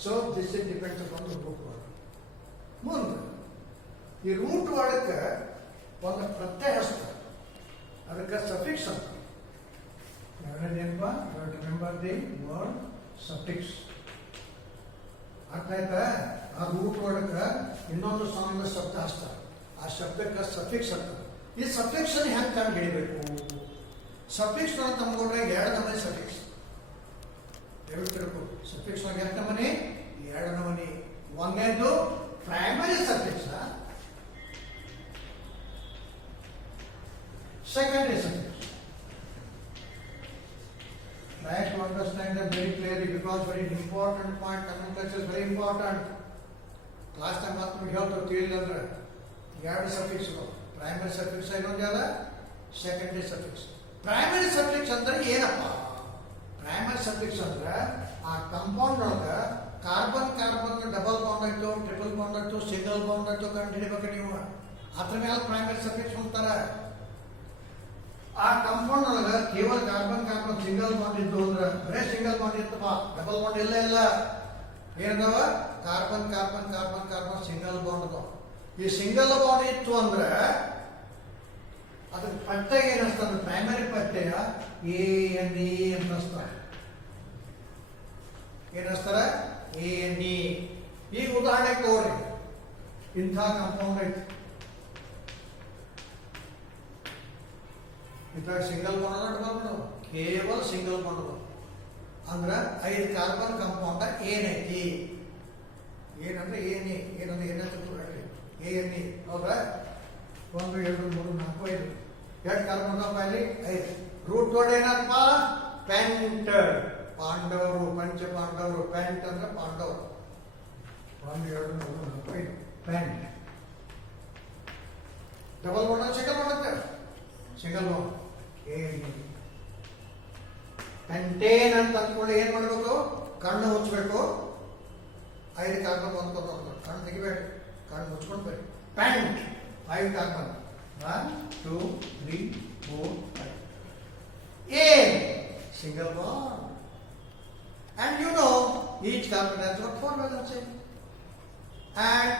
So this is depends upon the root word. ಮುಂದೆ ಈ ರೂಟ್ ವರ್ಡ್ಕ್ಕೆ ಒಂದು ಪ್ರತ್ಯಯ ಹಚ್ತಾರೆ, ಅದಕ್ಕೆ ಸಫಿಕ್ಸ್ ಅಂತ. ಏನಪ್ಪ, ರಿಮೆಂಬರ್ ದಿ ವರ್ಡ್ ಸಫಿಕ್ಸ್. ಅರ್ಥ ಆಯ್ತಾ? ಆ ರೂಟ್ ವರ್ಡ್ಕ್ಕೆ ಇನ್ನೊಂದು ಸಾಂಗ್ ಶಬ್ದ ಹಚ್ತಾರೆ, ಆ ಶಬ್ದಕ್ಕೆ ಸಫಿಕ್ಸ್ ಅಂತಾರೆ. ಈ ಸಫಿಕ್ಸ್ ಹೆಂಗೆ ಕಂಡು ಹಿಡಿಬೇಕು? ಸಫಿಕ್ಸ್ ತಮ್ಗೊಂಡ್ರೆ ಎರಡು ನಮೂನೆ ಸಫಿಕ್ಸ್. ಹೇಳ್ತಿರ್ಬೇಕು, ಸಫಿಕ್ಸ್ ಎಷ್ಟು ನಮೂನೆ? ಎರಡು ನಮೂನೆ. ಒಂದೇದು primary suffix, secondary suffix. Try to understand them very clearly because very important point. Nomenclature is very important. Last time ಮಾತ್ರ ಹೇಳ್ತಾರೆ ತಿಳಿದಂದ್ರೆ ಎರಡು ಸಫಿಕ್ಸ್, ಪ್ರೈಮರಿ ಸಫಿಕ್ಸ್ ಇನ್ನೊಂದು ಯಾವ್ದ, ಸೆಕೆಂಡರಿ ಸಫಿಕ್ಸ್. ಪ್ರೈಮರಿ ಸಫಿಕ್ಸ್ ಅಂದ್ರೆ ಏನಪ್ಪ? ಪ್ರೈಮರಿ ಸಫಿಕ್ಸ್ ಅಂದ್ರೆ ಆ ಕಂಪೌಂಡ್ ಒಳಗೆ ಕಾರ್ಬನ್ ಡಬಲ್ ಬಾಂಡ್ ಆಯ್ತು, ಟ್ರಿಪಲ್ ಬಾಂಡ್ ಆಯ್ತು, ಸಿಂಗಲ್ ಬಾಂಡ್ ಆಯ್ತು ಕಂಡು ಹಿಡಿಬೇಕು ನೀವು. ಅದ್ರ ಮೇಲೆ ಪ್ರೈಮರಿ ಸಫಿಕ್ಸ್ ಅಂತಾರೆ. ಆ ಕಂಪೌಂಡ್ ಒಳಗೆ ಕೇವಲ ಕಾರ್ಬನ್ ಸಿಂಗಲ್ ಬಾಂಡ್ ಇದ್ದು ಅಂದ್ರೆ ಬರೇ ಸಿಂಗಲ್ ಬಾಂಡ್ ಇರ್ತಪ್ಪ, ಡಬಲ್ ಬಾಂಡ್ ಇಲ್ಲ. ಏನದವ? ಕಾರ್ಬನ್ ಸಿಂಗಲ್ ಬಾಂಡ್ ಅದಾವ. ಈ ಸಿಂಗಲ್ ಬಾಂಡ್ ಇತ್ತು ಅಂದ್ರೆ ಅದ್ರ ಪಠ್ಯ ಏನಿಸ್ತದ? ಪ್ರೈಮರಿ ಪಠ್ಯ ANE ಅಂತ ಅನ್ಸ್ತಾರೆ. ಏನಿಸ್ತಾರ? ANE. ಈಗ ಉದಾಹರಣೆ ತಗೋರಿ, ಇಂಥ ಕಂಪೌಂಡ್ ಐತಿ, ಇದ್ರಾಗ ಸಿಂಗಲ್ ಬಾಂಡ್ ಅದ, ಡಬಲ್ ಬಾಂಡ್, ಕೇವಲ ಸಿಂಗಲ್ ಬಾಂಡ್ ಅದ ಅಂದ್ರೆ 5 ಕಾರ್ಬನ್ ಕಂಪೌಂಡ್ ಏನೈತಿ? ಏನಂದ್ರೆ ANE. ಏನಂದ್ರೆ ANE. ಹೌದಾ? 1 2 3 4 5 ಎರಡು ಕಾರ್ಬನ್ ಅದಾವ ಇಲ್ಲಿ, 5. ರೂಟ್ ವರ್ಡ್ ಏನಪ್ಪ? ಪೆಂಟ್. ಪಾಂಡವರು, ಪಂಚ ಪಾಂಡವರು. ಪೆಂಟ್ ಅಂದ್ರೆ ಪಾಂಡವರು. 1 2 3 4 5 ಪೆಂಟ್. ಡಬಲ್ ಬಾಂಡ್ ಸಿಂಗಲ್ ಬಾಂಡ್ ಅಂತ, ಸಿಂಗಲ್ ಬಾಂಡ್ ANE. ಪೆಂಟೇನ್ ಅಂತ ಅಂದ್ಕೊಂಡು ಏನ್ ಮಾಡಬೇಕು? ಕಣ್ಣು ಮುಚ್ಚಬೇಕು. 5 ಕಾರ್ಬನ್ ಹೊಂದ್ಕೊಂಡು ಕಣ್ಣು ತೆಗಿಬೇಡಿ, ಕಣ್ಣು ಮುಚ್ಕೊಂಡು ಬರಿ. ಪೆಂಟ್ 5 carbon, 1 2 3 4 5. AN single bond, and you know each carbon has got 4 valences and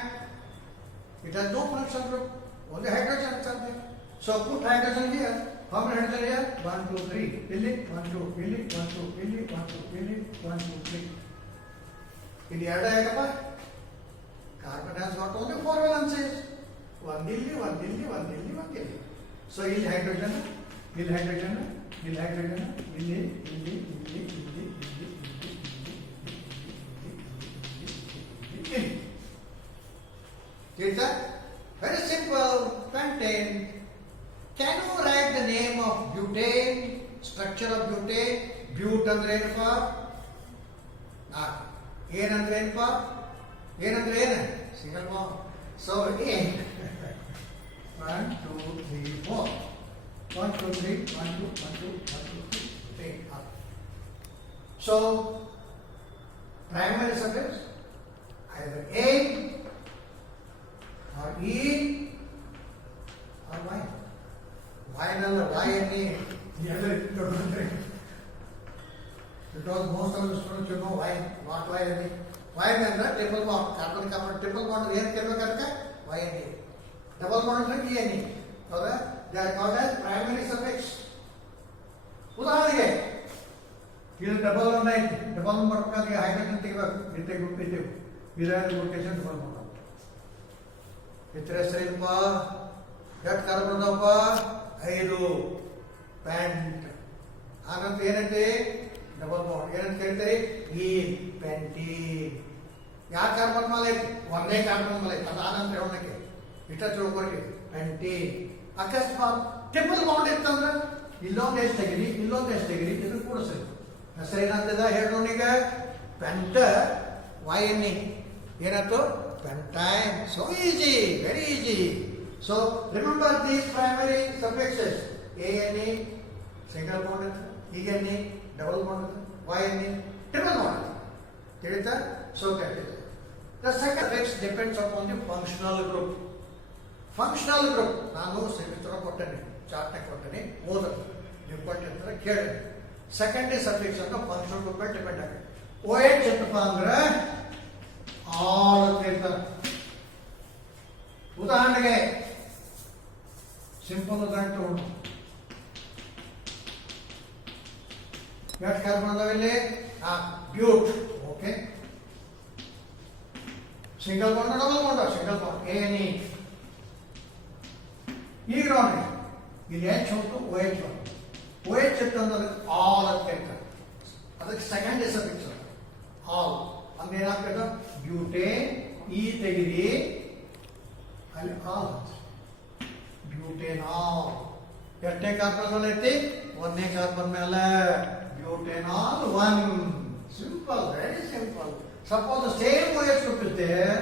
it has no functional group, only hydrogen is there. So put hydrogen here. How many hydrogen here? 1 2 3. Illi 1 2 illi 1 2 illi 1 2 illi 1 2 3. ಇಲ್ಲಿ ಎರಡು ಹೇಗಪ್ಪ? Carbon has got only 4 valences. ಒಂದಿಲ್ಲಿ. ಸೊ ಇಲ್ಲಿ hydrogen, ಇಲ್ಲಿ hydrogen, ಇಲ್ಲಿ hydrogen, ಇಲ್ಲಿ ತಿಳಿತಾ? Very simple. Pentane. Can you write the name of butane? Structure of butane. Bute ಅಂದ್ರೆ ಏನಪ್ಪ? ಏನಂದ್ರೆ ಏನಪ್ಪ? ಏನಂದ್ರೆ ಏನು? Single bond. So A 1 2 3 4. 1 2 3 1 2 1 2 1 2 3 4. So primary suffix either A or E or Y. Wine and YNE. Because most of the students you know wine, not YNE. Wine and triple bond, carbon triple bond ಏನು ಕೇಳಬೇಕಾದ್ರೆ YNE. Double bond ಅಂದ್ರೆ ENE. ಹೌದಾ? They are called as primary suffix. ಉದಾಹರಣೆಗೆ ಇದು double bond ಐತಿ, double bond ಮಾಡ್ಬೇಕಾದ್ರೆ hydrogen ತೆಗಿಬೇಕು, ಇದ್ದೆವು ಇದರಲ್ಲಿ ಲೊಕೇಶನ್ ಡಬಲ್ ಬಾಂಡ್. ಇತರ ಹೆಸರೇನಪ್ಪ? ಎಷ್ಟು ಕಾರ್ಬನ್ ಅದಾವಪ್ಪ? 5. ಪ್ಯಾಂಟ್. ಆನಂತರ ಏನಂತೆ? Double bond. ಏನಂತ ಕರಿತಾರೆ? ಈ ಪೆಂಟೀನ್. ಯಾವ ಕಾರ್ಬನ್ ಮೇಲೆ ಐತಿ? ಒಂದೇ ಕಾರ್ಬನ್ ಮೇಲೆ ಐತಿ. ಅದು ಆನಂತರ ಹೇಳೋಣಕ್ಕೆ ಇಷ್ಟ ತಿಳ್ಕೊಳ್ರಿ. ಪೆಂಟೀನ್. ಅಕಸ್ಮಾತ್ ಟ್ರಿಪಲ್ ಬಾಂಡ್ ಇತ್ತಂದ್ರೆ ಇಲ್ಲೊಂದು ಎಷ್ಟು ತೆಗಿರಿ, ಇಲ್ಲೊಂದು ಎಷ್ಟು ತೆಗಿರಿ, ಇದು ಕೂಡ ಸರಿ. ಹೆಸರು ಏನಂತದ ಹೇಳೋಣೀಗ? Pent YNE. ಏನಾಯ್ತು? pentine. So easy, very easy. So remember these primary suffixes: ANE, single bond, ENE, double bond, YNE, triple bond. So the second suffix depends upon the functional group. Functional group ನಾನು ಹೆಸರು ಕೊಟ್ಟೇನೆ, ಚಾರ್ಟ್ನಾಗ ಕೊಟ್ಟೇನೆ, ಓದೋದು important ಕೇಳಿ. Secondary suffix ಅಂತ functional group ಮೇಲೆ depend ಆಗುತ್ತೆ. OH ಎಂತಪ್ಪ ಅಂದ್ರೆ ಆಲ್ ಅಂತ ಹೇಳ್ತಾರೆ. ಉದಾಹರಣೆಗೆ ಸಿಂಪಲ್ ಉದಾಹರಣೆ ತಗೊಂಡು ಎಷ್ಟು ಕಾರ್ಬನ್ ಅದಾವಿಲ್ಲಿ? But. Okay, single bond double bond? Single bond. ಏನಿ ಈಗ ನೋಡಿ ಇಲ್ಲಿ H ಉಂಟು, OH ಉಂಟು. OH ಅಂತಂದ್ರೆ ಆಲ್ ಅಂತ ಹೇಳ್ತಾರೆ. ಅದಕ್ಕೆ ಸೆಕೆಂಡ್ ಸಫಿಕ್ಸ್ ಆಲ್ ಅಂದ್ರೆ ಏನಾಗ್ತದೆ? ಬ್ಯೂಟೇನ್. ಈ ತೆಗಿರಿ, ಅಲ್ಲಿ ಆಲ್ ಬ್ಯೂಟೇನಾಲ್. ಎಷ್ಟನೇ ಕಾರ್ಬನ್ ಮೇಲೆ ಐತಿ? ಒಂದನೇ ಕಾರ್ಬನ್ ಮೇಲೆ ಬ್ಯೂಟೇನಾಲ್ 1. Simple, very simple. Suppose the same OH group is there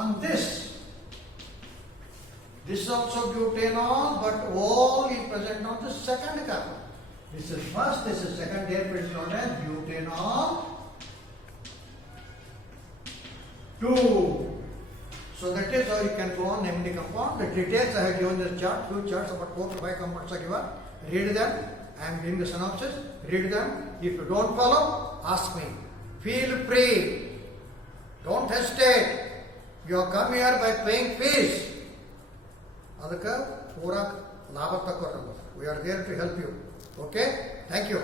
on this. This is also butanol, but all is present on the second carbon. This is first, this is second, therefore it is known as butanol 2. So that is how you can go on naming the compound. The details I have given this chart, few charts about 4 to 5 compounds are given. Read them. I am giving the synopsis. Read them. If you don't follow, ask me. Feel free. Don't hesitate. You have come here by paying fees. ಅದಕ್ಕೆ ಪೂರಾ ಲಾಭ ತಕ್ಕೊಳ್ರಿ. We are there to help you. Okay? Thank you.